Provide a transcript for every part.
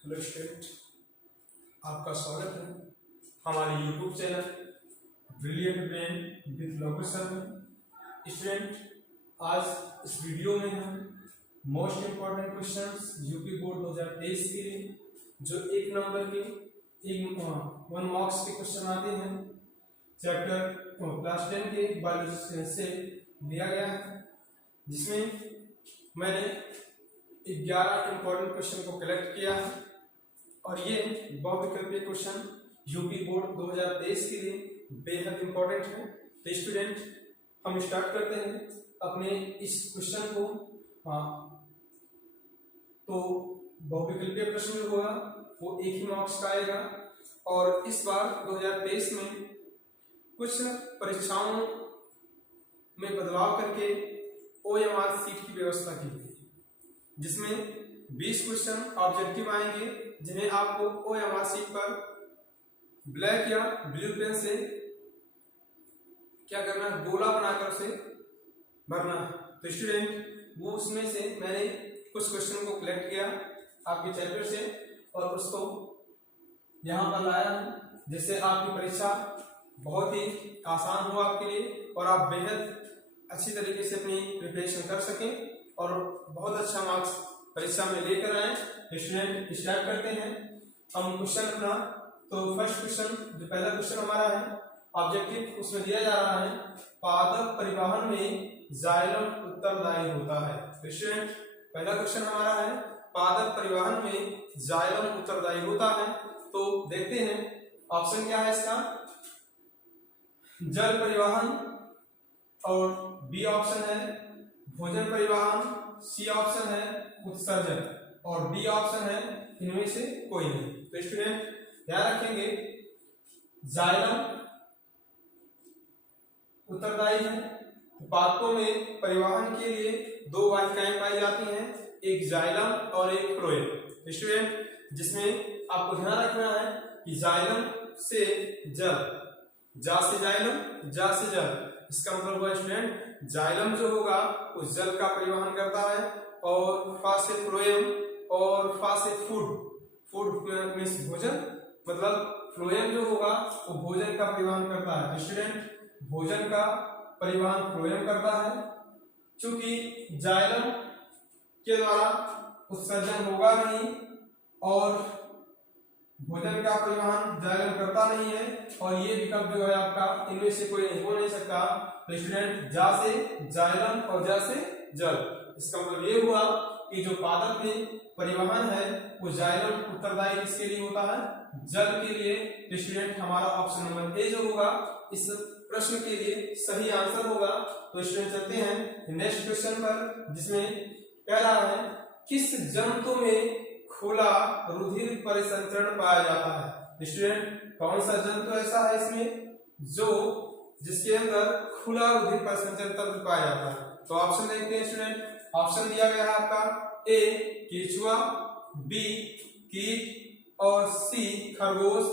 Hello student, आपका स्वागत है हमारे YouTube channel brilliant brain with Lokesh sir में। स्टूडेंट, आज इस वीडियो में हम most important questions UP board 2023 के लिए जो 1 नंबर के 1 मार्क्स के क्वेश्चन आते हैं चैप्टर क्लास 10 के बायोलॉजी से दिया गया है, जिसमें मैंने 11 इम्पोर्टेंट क्वेश्चन को कलेक्ट किया है और ये बहुविकल्पीय क्वेश्चन यूपी बोर्ड 2023 के लिए बेहद इम्पोर्टेंट है। तो स्टूडेंट, हम स्टार्ट करते हैं अपने इस क्वेश्चन को। तो बहुविकल्पीय प्रश्न जो होगा वो 1 ही मार्क्स का आएगा और इस बार 2023 में कुछ परीक्षाओं में बदलाव करके OMR सीट की व्यवस्था की गई, जिसमें 20 क्वेश्चन ऑब्जेक्टिव आएंगे जिन्हें आपको OMR सीट पर ब्लैक या ब्लू पेन से क्या करना है, गोला बनाकर उसे भरना है। तो स्टूडेंट, वो उसमें से मैंने कुछ क्वेश्चन को कलेक्ट किया आपके चैप्टर से और उसको यहाँ पर लाया हूँ, जिससे आपकी परीक्षा बहुत ही आसान हो आपके लिए और आप बेहद अच्छी तरीके से अपनी प्रिपरेशन कर सकें और बहुत अच्छा मार्क्स परीक्षा में लेकर आए। स्टूडेंट, स्टार्ट करते हैं हम क्वेश्चन अपना। तो फर्स्ट क्वेश्चन, जो पहला क्वेश्चन हमारा है ऑब्जेक्टिव, उसमें दिया जा रहा है पादप परिवहन में जाइलम उत्तरदायी होता है। तो स्टूडेंट, पहला क्वेश्चन हमारा है पादप परिवहन में जाइलम उत्तरदायी होता है। तो देखते हैं ऑप्शन क्या है इसका, जल परिवहन, और बी ऑप्शन है भोजन परिवहन, सी ऑप्शन है उत्सर्जन और डी ऑप्शन है इनमें से कोई नहीं। तो स्टूडेंट ध्यान रखेंगे, जाइलम उत्तरदायी है। पादपों में परिवहन के लिए 2 वाहिकाएं पाई जाती हैं, एक जाइलम और एक फ्लोएम। स्टूडेंट, जिसमें आपको ध्यान रखना है कि जाइलम से जल, जा से जाइलम, जा से जल, इसका मतलब हुआ स्टूडेंट जाइलम जो होगा उस जल का परिवहन करता है और फा से फ्लोएम और फा से फूड, फूड मींस भोजन, मतलब फ्लोएम जो होगा वो भोजन का परिवहन करता है। तो स्टूडेंट, भोजन का परिवहन फ्लोएम करता है। चूंकि जाइलम के द्वारा उत्सर्जन होगा नहीं और भोजन का परिवहन जाइलम करता नहीं है और ये विकल्प जो है आपका इनमें से कोई नहीं हो नहीं सकता। तो स्टूडेंट, जा से जाइलम और जा से जल, इसका मतलब ये हुआ कि जो पादप में परिवहन है वो जाइलम उत्तरदायी किसके लिए होता है, जल के लिए। तो स्टूडेंट, हमारा ऑप्शन नंबर ए जो होगा इस प्रश्न के लिए सही आंसर होगा। तो स्टूडेंट, चलते हैं नेक्स्ट क्वेश्चन पर, जिसमें कह रहा है किस जंतु में खुला रुधिर परिसंचरण पाया जाता है। स्टूडेंट, कौन सा जंतु ऐसा है इसमें जिसके अंदर खुला रुधिर परिसंचरण तंत्र पाया जाता है। तो ऑप्शन देखते हैं स्टूडेंट, ऑप्शन दिया गया है आपका ए केचुआ, बी कीट और सी खरगोश,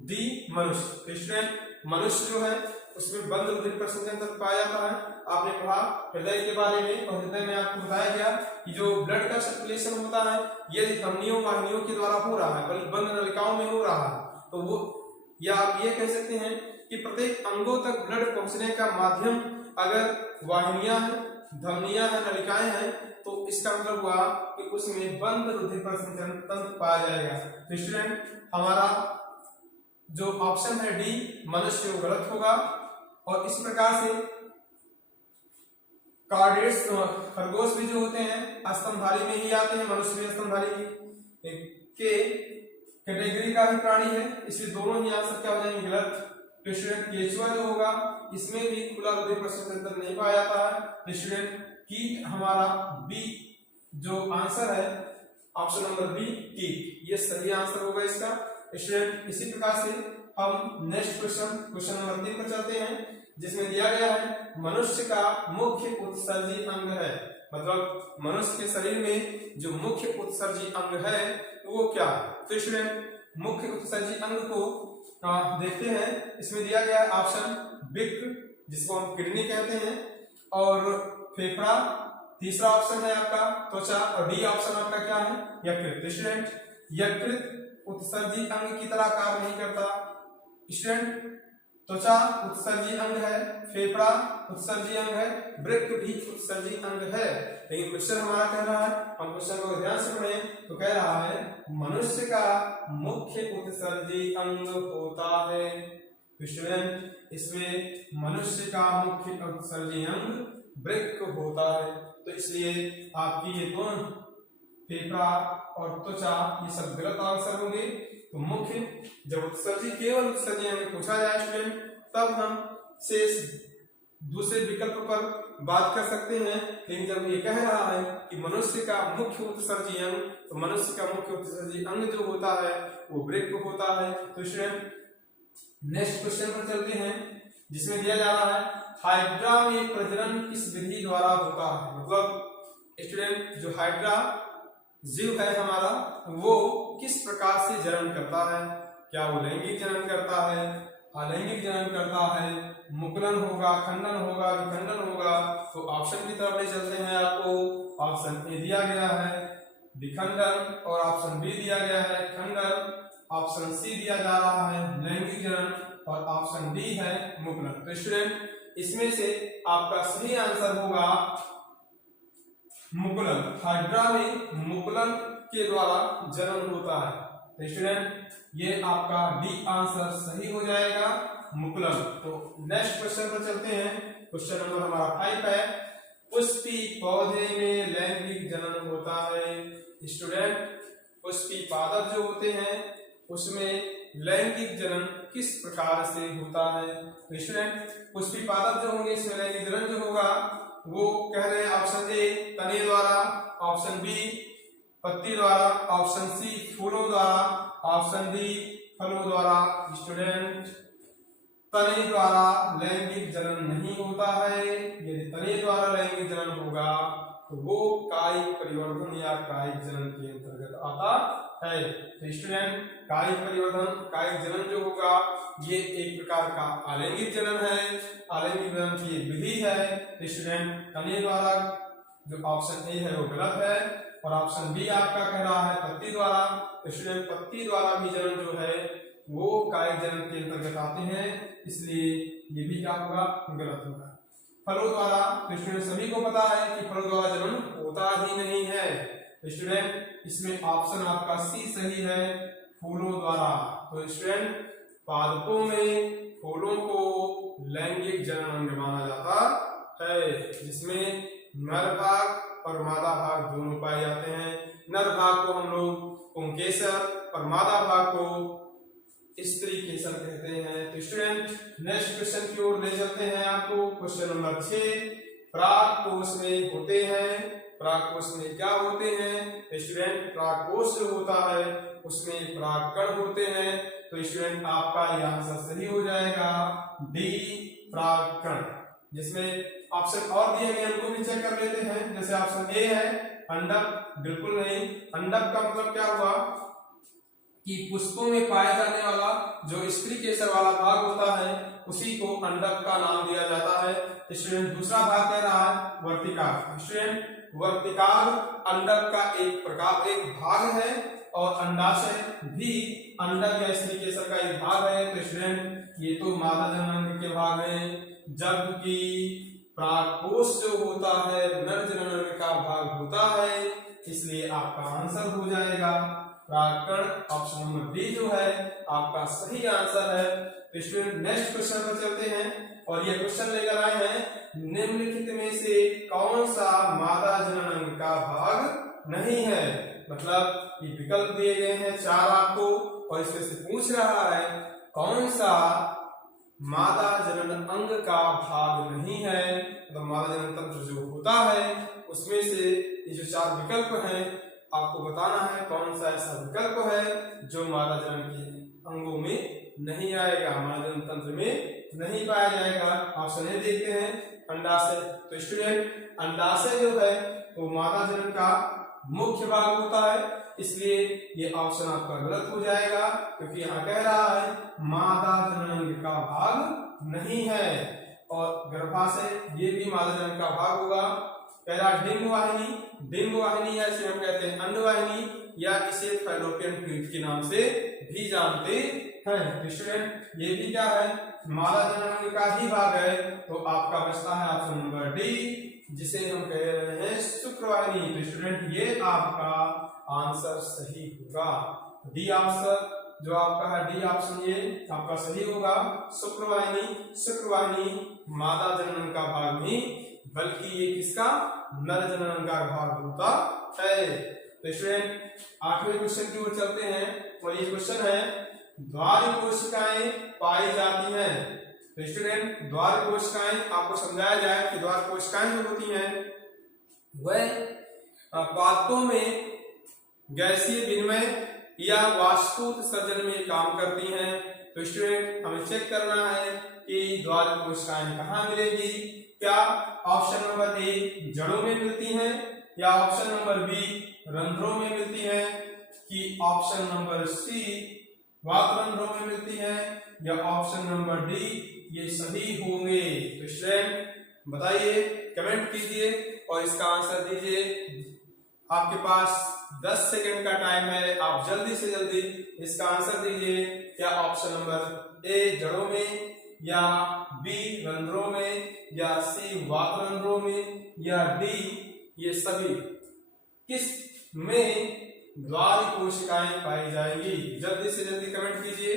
डी मनुष्य। स्टूडेंट, मनुष्य जो है उसमें बंद रुधिर परिसंचरण तंत्र पाया जाता है। आपने पढ़ा हृदय के बारे में और हृदय में आपको बताया गया कि जो ब्लड का सर्कुलेशन होता है ये धमनियों वाहिनियों के द्वारा हो रहा है, बल्कि बंद नलिकाओं में हो रहा है। तो वो, या आप ये कह सकते हैं कि प्रत्येक अंगों तक ब्लड पहुंचने का माध्यम अगर वाहिनियां हैं, धमनियां हैं, नलिकाएं हैं, तो इसका मतलब हुआ कि उसमें बंद रुधिर परिसंचरण तंत्र पाया जाएगा। तो स्टूडेंट, हमारा जो ऑप्शन है डी मनुष्य वो गलत होगा और इस प्रकार से कार्डेट्स खरगोश भी जो होते हैं स्तनधारी में ही आते हैं, मनुष्य भी स्तनधारी के कैटेगरी का ही प्राणी है, इसलिए दोनों ही आंसर क्या हो जाएंगे, गलत। तो स्टूडेंट, केचुआ जो होगा इसमें भी खुला रुधिर परिसंचरण तंत्र नहीं पाया जाता है। तो स्टूडेंट, कीट हमारा बी जो आंसर है ऑप्शन नंबर बी कीट, ये सही आंसर होगा इसका। स्टूडेंट, इसी प्रकार से हम नेक्स्ट क्वेश्चन नंबर 3 पर चलते हैं, जिसमें दिया गया है मनुष्य का मुख्य उत्सर्जी अंग है। मतलब मनुष्य के शरीर में जो मुख्य उत्सर्जी अंग है वो क्या है। तो स्टूडेंट, मुख्य उत्सर्जी अंग को देखते हैं, इसमें दिया गया है ऑप्शन वृक्क, जिसको हम किडनी कहते हैं, और फेफड़ा, तीसरा ऑप्शन है आपका त्वचा और डी ऑप्शन आपका क्या है, यकृत। स्टूडेंट, यकृत उत्सर्जी अंग की तरह कार्य नहीं करता। स्टूडेंट त्वचा उत्सर्जी अंग है, फेफड़ा उत्सर्जी अंग है, वृक्क भी उत्सर्जी अंग है। लेकिन क्वेश्चन हमारा कह रहा है, हम क्वेश्चन को ध्यान से पढ़ें तो कह रहा है मनुष्य का मुख्य उत्सर्जी अंग होता है। स्टूडेंट इसमें मनुष्य का मुख्य उत्सर्जी अंग वृक्क होता है। तो इसलिए आपकी ये दोनों फेफड़ा और त्वचा ये सब गलत आंसर होंगे। तो मुख्य जब उत्सर्जी केवल उत्सर्जी अंग पूछा जाए स्टूडेंट तब हम शेष दूसरे विकल्प पर बात कर सकते हैं। लेकिन जब ये कह रहा है कि मनुष्य का मुख्य उत्सर्जी अंग, तो मनुष्य का मुख्य उत्सर्जी अंग जो होता है वो वृक्क होता है। तो स्टूडेंट नेक्स्ट क्वेश्चन पर चलते हैं जिसमें दिया जा रहा है हाइड्रा में प्रजनन किस विधि द्वारा होता है। मतलब स्टूडेंट जो हाइड्रा जीव है हमारा वो किस प्रकार से जनन करता है। क्या वो लैंगिक जनन करता है, अलैंगिक जनन करता है, मुकुलन होगा, खंडन होगा, विखंडन होगा। तो ऑप्शन की तरफ ले चलते हैं। आपको ऑप्शन ए दिया गया है विखंडन और ऑप्शन बी दिया गया है खंडन, ऑप्शन सी दिया जा रहा है लैंगिक जनन और ऑप्शन डी है मुकुलन। तो स्टूडेंट इसमें से आपका सही आंसर होगा मुकुलन। हाइड्रा में मुकुलन के द्वारा जनन होता है। तो स्टूडेंट ये आपका डी आंसर सही हो जाएगा मुकुलन। तो नेक्स्ट क्वेश्चन पर चलते हैं। क्वेश्चन नंबर हमारा 5 है पुष्पी पौधे में लैंगिक जनन होता है। स्टूडेंट पुष्पी पादप जो होते हैं उसमें लैंगिक जनन किस प्रकार से होता है। तो स्टूडेंट पुष्पी पादप जो होंगे इसमें लैंगिक जनन जो होगा वो कह रहे हैं ऑप्शन ए तने द्वारा, ऑप्शन बी पत्ती द्वारा, ऑप्शन सी फूलों द्वारा, ऑप्शन डी फलों द्वारा। स्टूडेंट तने द्वारा लैंगिक जनन नहीं होता है। यदि तने द्वारा लैंगिक जनन होगा तो वो कायिक परिवर्धन या कायिक जनन के अंतर्गत आता है। तो स्टूडेंट कायिक परिवर्धन, कायिक जनन जो होगा ये एक प्रकार का अलैंगिक जनन है। अलैंगिक जनन की एक विधि है। तो स्टूडेंट तने द्वारा जो ऑप्शन ए है वो गलत है और ऑप्शन बी आपका कह रहा है पत्ती द्वारा। तो स्टूडेंट पत्ती द्वारा भी जनन जो है वो कायिक जनन के अंतर्गत आते हैं, इसलिए ये भी क्या होगा गलत होगा। फलों द्वारा तो स्टूडेंट सभी को पता है कि फलों द्वारा जनन होता ही नहीं है। तो स्टूडेंट इसमें ऑप्शन आपका सी सही है फूलों द्वारा। तो स्टूडेंट पादपों में फूलों को लैंगिक जनन अंग माना जाता है जिसमें नर भाग और मादा भाग दोनों पाए जाते हैं। नर भाग को हम लोग पुंकेसर और मादा भाग को स्त्री केसर कहते हैं। तो स्टूडेंट नेक्स्ट क्वेश्चन की ओर ले चलते हैं आपको। क्वेश्चन नंबर 6 प्राग कोश में होते हैं। प्राग कोश में क्या होते हैं स्टूडेंट? प्राग कोश जो होता है उसमें परागकण होते हैं। तो स्टूडेंट आपका यह आंसर सही हो जाएगा डी परागकण। जिसमें ऑप्शन और दिए गए उनको भी चेक कर लेते हैं। जैसे ऑप्शन ए है अंडक, बिल्कुल नहीं। अंडक का मतलब क्या हुआ कि पुष्पों में पाया जाने वाला जो स्त्री केसर वाला भाग होता है उसी को अंडक का नाम दिया जाता है। स्टूडेंट दूसरा भाग कह रहा है वर्तिकाग्र। स्टूडेंट वर्तिकाग्र अंडक का एक प्रकार एक भाग है और अंडाशय भी अंडक या स्त्री केसर का एक भाग है। तो स्टूडेंट ये तो मादा जननांग के भाग है, जबकि प्रागकोश जो होता है नर जननांग का भाग होता है, इसलिए आपका आंसर हो जाएगा परागकण। ऑप्शन नंबर डी जो है आपका सही आंसर है। तो स्टूडेंट नेक्स्ट क्वेश्चन पर चलते हैं और ये क्वेश्चन लेकर आए हैं निम्नलिखित में से कौन सा मादा जननांग का भाग नहीं है। मतलब ये विकल्प दिए गए हैं 4 आपको और इसमें से पूछ रहा है कौन सा मादा जनन अंग का भाग नहीं है। मतलब मादा जनन तंत्र जो होता है उसमें से ये जो 4 विकल्प हैं आपको बताना है कौन सा ऐसा विकल्प है जो मादा जनन के अंगों में नहीं आएगा, मादा जनन तंत्र में नहीं पाया जाएगा। ऑप्शन ए देखते हैं अंडाशय। तो स्टूडेंट अंडाशय जो है वो मादा जनन का मुख्य भाग होता है, इसलिए ये ऑप्शन आपका गलत हो जाएगा क्योंकि यहाँ कह रहा है मादा जनन का भाग नहीं है। और गर्भाशय ये भी मादा जनन का भाग होगा। कह रहा डिंब वाहिनी, डिंब वाहिनी या इसे हम कहते हैं अंडवाहिनी, या इसे फैलोपियन ट्यूब के नाम से भी जानते हैं। स्टूडेंट ये भी क्या है, मादा जननांग का ही भाग है। तो आपका बचता है ऑप्शन नंबर डी, जिसे हम कह रहे हैं शुक्रवाहिनी। तो स्टूडेंट ये आपका आंसर सही होगा। डी आंसर जो आपका है, डी ऑप्शन ये आपका सही होगा। शुक्रवाहिनी, शुक्रवाहिनी मादा जननांग का भाग नहीं, बल्कि ये किसका, नर जननांग का भाग होता है। तो स्टूडेंट 8वें क्वेश्चन की ओर चलते हैं और ये क्वेश्चन है, द्वार कोशिकाएं पाई जाती हैं। तो स्टूडेंट द्वार कोशिकाएं आपको समझाया जाए कि द्वार कोशिकाएं जो होती हैं वह पादपों में गैसीय विनिमय या वाष्पोत्सर्जन में काम करती हैं। तो स्टूडेंट हमें चेक करना है कि द्वार कोशिकाएं कहाँ मिलेगी। क्या ऑप्शन नंबर ए जड़ों में मिलती हैं, या ऑप्शन नंबर बी रंध्रों में मिलती हैं, कि ऑप्शन नंबर सी वातरंध्रों में मिलती हैं, या ऑप्शन नंबर डी ये सभी होंगे। तो स्टूडेंट बताइए, कमेंट कीजिए और इसका आंसर दीजिए। आपके पास 10 सेकंड का टाइम है, आप जल्दी से जल्दी इसका आंसर दीजिए। क्या ऑप्शन नंबर ए जड़ों में, या बी रंध्रों में, या सी वातरंध्रों में, या डी ये सभी किस में द्वार कोशिकाएं पाई जाएंगी। जल्दी से जल्दी कमेंट कीजिए।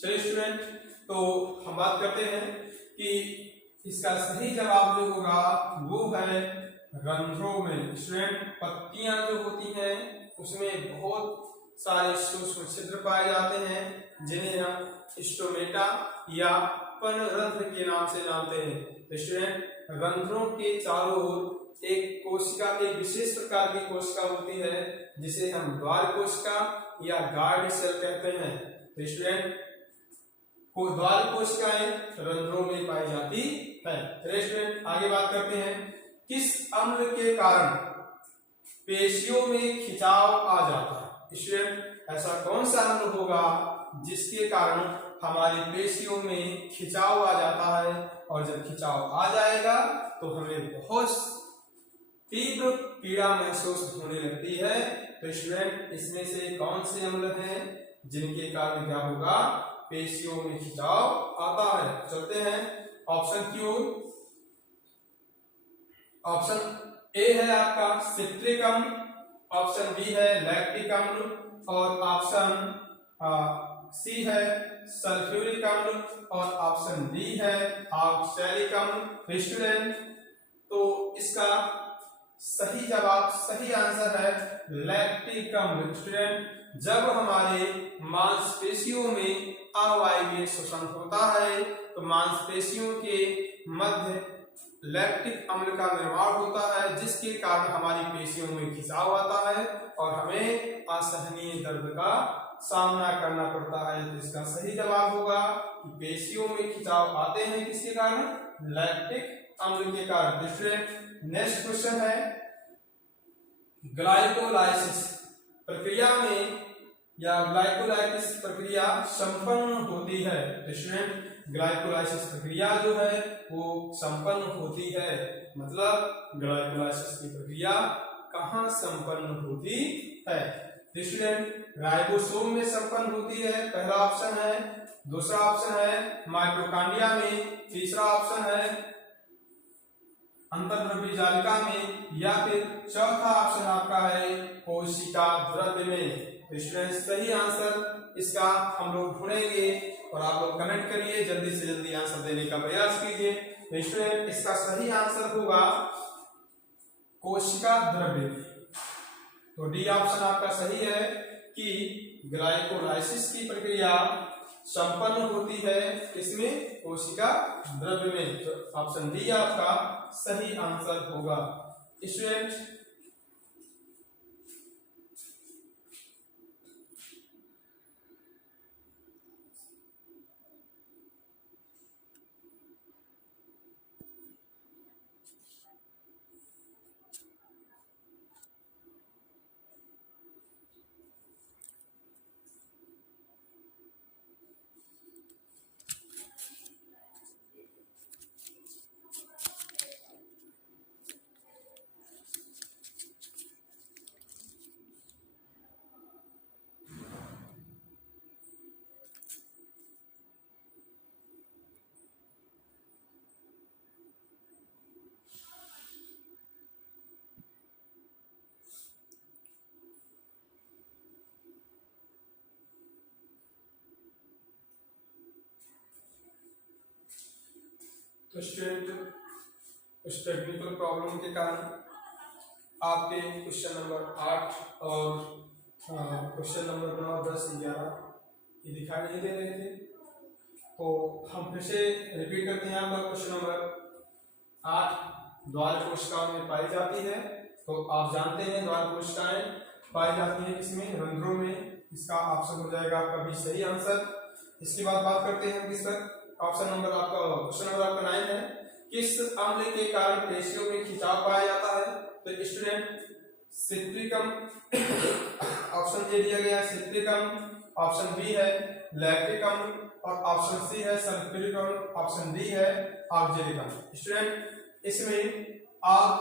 चलिए स्टूडेंट, तो हम बात करते हैं कि इसका सही जवाब जो होगा वो है रंध्रों में। स्टूडेंट पत्तियां जो होती हैं उसमें बहुत सारे सूक्ष्म छिद्र पाए जाते हैं, जिन्हें हम स्टोमेटा या पर्णरंध्र के नाम से जानते हैं। तो स्टूडेंट रंध्रों के चारों ओर एक कोशिका, एक विशेष प्रकार की कोशिका होती है, जिसे हम द्वार कोशिका या गार्ड सेल कहते हैं। तो स्टूडेंट द्वार कोशिकाएं रंध्रों में पाई जाती है। स्टूडेंट आगे बात करते हैं, किस अम्ल के कारण पेशियों में खिंचाव आ जाता है। स्टूडेंट ऐसा कौन सा अम्ल होगा जिसके कारण हमारी पेशियों में खिंचाव आ जाता है, और जब खिंचाव आ जाएगा तो हमें बहुत तीव्र पीड़ा महसूस होने लगती है। तो स्टूडेंट इसमें से कौन से अम्ल हैं जिनके कारण क्या होगा, पेशियों में खिंचाव आता है। चलते हैं ऑप्शन की ओर। ऑप्शन ए है आपका सिट्रिक अम्ल, ऑप्शन बी है लैक्टिक अम्ल, और ऑप्शन सी है सल्फ्यूरिक अम्ल, और ऑप्शन डी है ऑक्सैलिक अम्ल। स्टूडेंट तो इसका सही जवाब, सही आंसर है लैक्टिक अम्ल। स्टूडेंट जब हमारे मांसपेशियों में अवायवीय शोषण होता है तो मांसपेशियों के मध्य लैक्टिक अम्ल का निर्माण होता है, जिसके कारण हमारी पेशियों में खिंचाव आता है और हमें असहनीय दर्द का सामना करना पड़ता है। तो इसका सही जवाब होगा कि पेशियों में खिंचाव आते हैं किसके कारण, लैक्टिक अम्ल के कारण। नेक्स्ट क्वेश्चन है, ग्लाइकोलाइसिस प्रक्रिया में या ग्लाइकोलाइसिस प्रक्रिया संपन्न होती है। स्टूडेंट ग्लाइकोलाइसिस प्रक्रिया जो है वो संपन्न होती है, मतलब ग्लाइकोलाइसिस की प्रक्रिया कहाँ संपन्न होती है। स्टूडेंट राइबोसोम में संपन्न होती है, पहला ऑप्शन है। दूसरा ऑप्शन है माइटोकॉन्ड्रिया में, तीसरा ऑप्शन है अंतर्द्रव्य जालिका में, या फिर चौथा ऑप्शन आपका है कोशिका द्रव्य में। स्टूडेंट सही आंसर इसका हम लोग ढूंढेंगे और आप लोग कमेंट करिए, जल्दी से जल्दी आंसर देने का प्रयास कीजिए। स्टूडेंट इसका सही आंसर होगा कोशिका द्रव्य में। तो डी ऑप्शन आपका सही है कि ग्लाइकोलाइसिस की प्रक्रिया संपन्न होती है किसमें, कोशिका द्रव्य में। तो ऑप्शन डी आपका सही आंसर होगा। स्टूडेंट तो स्टूडेंट कुछ टेक्निकल प्रॉब्लम के कारण आपके क्वेश्चन नंबर 8 और क्वेश्चन नंबर 9, 10, 11 ये दिखाई नहीं दे रहे थे। तो हम फिर से रिपीट करते हैं। आपका क्वेश्चन नंबर 8 द्वार कोशिकाओं में पाई जाती है। तो आप जानते हैं द्वार कोशिकाएं पाई जाती है इसमें रंध्रों में। इसका ऑप्शन हो जाएगा आपका भी सही आंसर। इसके बाद बात करते हैं किस पर। ऑप्शन नंबर आपका क्वेश्चन नंबर आपका 9 है, किस अम्ल के कारण पेशियों में खिंचाव पाया जाता है। तो स्टूडेंट सिट्रिकम ऑप्शन ए दिया गया है, सिट्रिकम। ऑप्शन बी है लैक्टिकम और ऑप्शन सी है सल्फ्यूरिकम। ऑप्शन डी है ऑक्जेलिकम। स्टूडेंट इसमें आप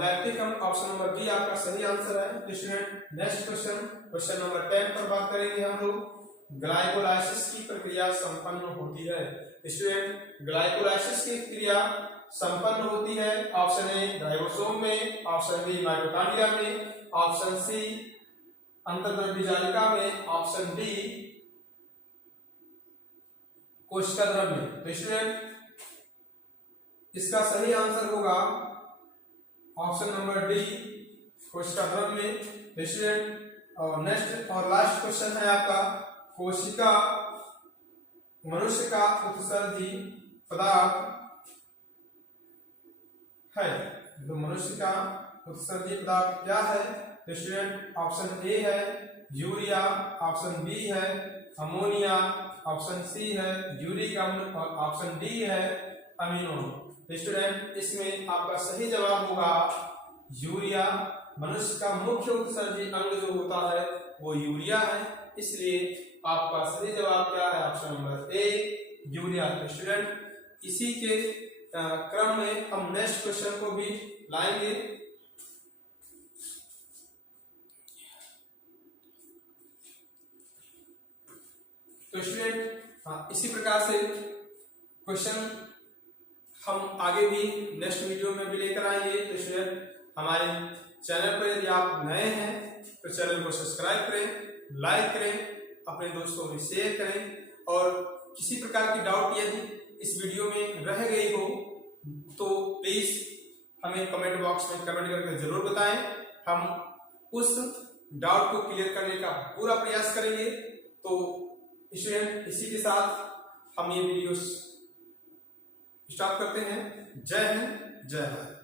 लैक्टिकम ऑप्शन नंबर बी आपका सही आंसर है। Student next question, question number 10 पर बात करेंगे हम लोग। ग्लाइकोलाइसिस की प्रक्रिया संपन्न होती है। स्टूडेंट ग्लाइकोलाइसिस की क्रिया संपन्न होती है ऑप्शन ए राइबोसोम में, ऑप्शन बी माइटोकॉन्ड्रिया में, ऑप्शन सी अंतर्द्रव्य जालिका में, ऑप्शन डी कोशिका द्रव में। तो स्टूडेंट इसका सही आंसर होगा ऑप्शन नंबर डी कोशिका द्रव में। स्टूडेंट और नेक्स्ट और लास्ट क्वेश्चन है आपका, कोशिका मनुष्य का उत्सर्जी पदार्थ है। तो मनुष्य का उत्सर्जी पदार्थ क्या है। तो स्टूडेंट ऑप्शन ए है यूरिया, ऑप्शन बी है अमोनिया, ऑप्शन सी है यूरिक अम्ल और ऑप्शन डी है अमीनो। स्टूडेंट इसमें आपका सही जवाब होगा यूरिया। मनुष्य का मुख्य उत्सर्जी अंग जो होता है वो यूरिया है, इसलिए आपका सही जवाब क्या है option number A urea. Student इसी के क्रम में हम नेक्स्ट क्वेश्चन को भी लाएंगे। तो स्टूडेंट इसी प्रकार से क्वेश्चन हम आगे भी नेक्स्ट वीडियो में भी लेकर आएंगे। तो स्टूडेंट हमारे चैनल पर यदि आप नए हैं तो चैनल को सब्सक्राइब करें, लाइक करें, अपने दोस्तों में शेयर करें और किसी प्रकार की डाउट यदि इस वीडियो में रह गई हो तो प्लीज हमें कमेंट बॉक्स में कमेंट करके जरूर बताएं। हम उस डाउट को क्लियर करने का पूरा प्रयास करेंगे। तो स्टूडेंट इसी के साथ हम ये वीडियो स्टॉप करते हैं। जय हिंद, जय भारत।